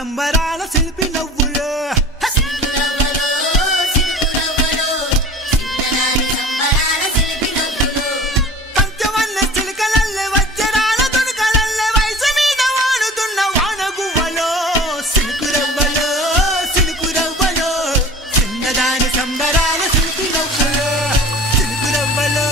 సంబరాల శిల్పి నవ్వులో పంచవన్న చిలుకలల్లే వజ్రాల దునుకలల్లే వయసు మీద వాడుతున్న వానగువ్వలో సిలుకురవ్వలో సిలుకురవ్వలో చిన్నదాని సంబరాల శిల్పి నవ్వులో సిలుకురవ్వలో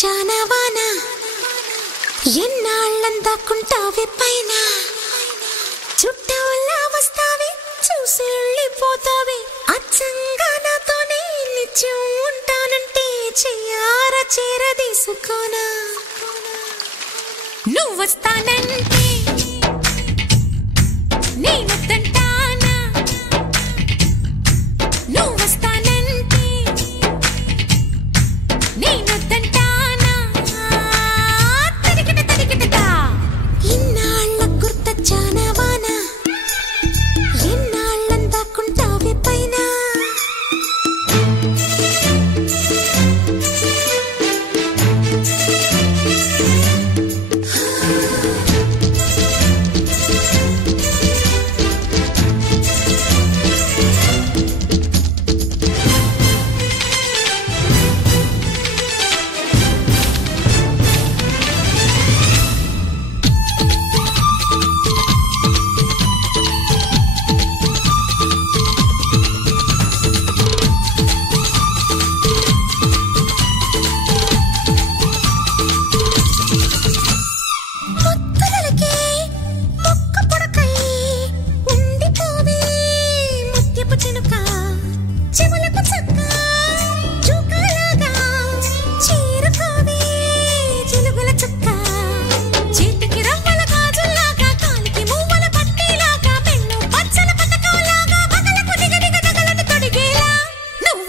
చానవాన ఎన్నాళ్ళందాకుంటావే పైన చుట్టూలా వస్తావే చూసి వెళ్ళిపోతావే అచ్చంగా నాతోనే నిత్యం ఉంటానంటే చెయ్యార చేరదీసుకోనా నువ్వు వస్తానంటే నేనొద్దంటానా నువ్వు వస్తానంటే నేనొద్దంటా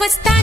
What's that?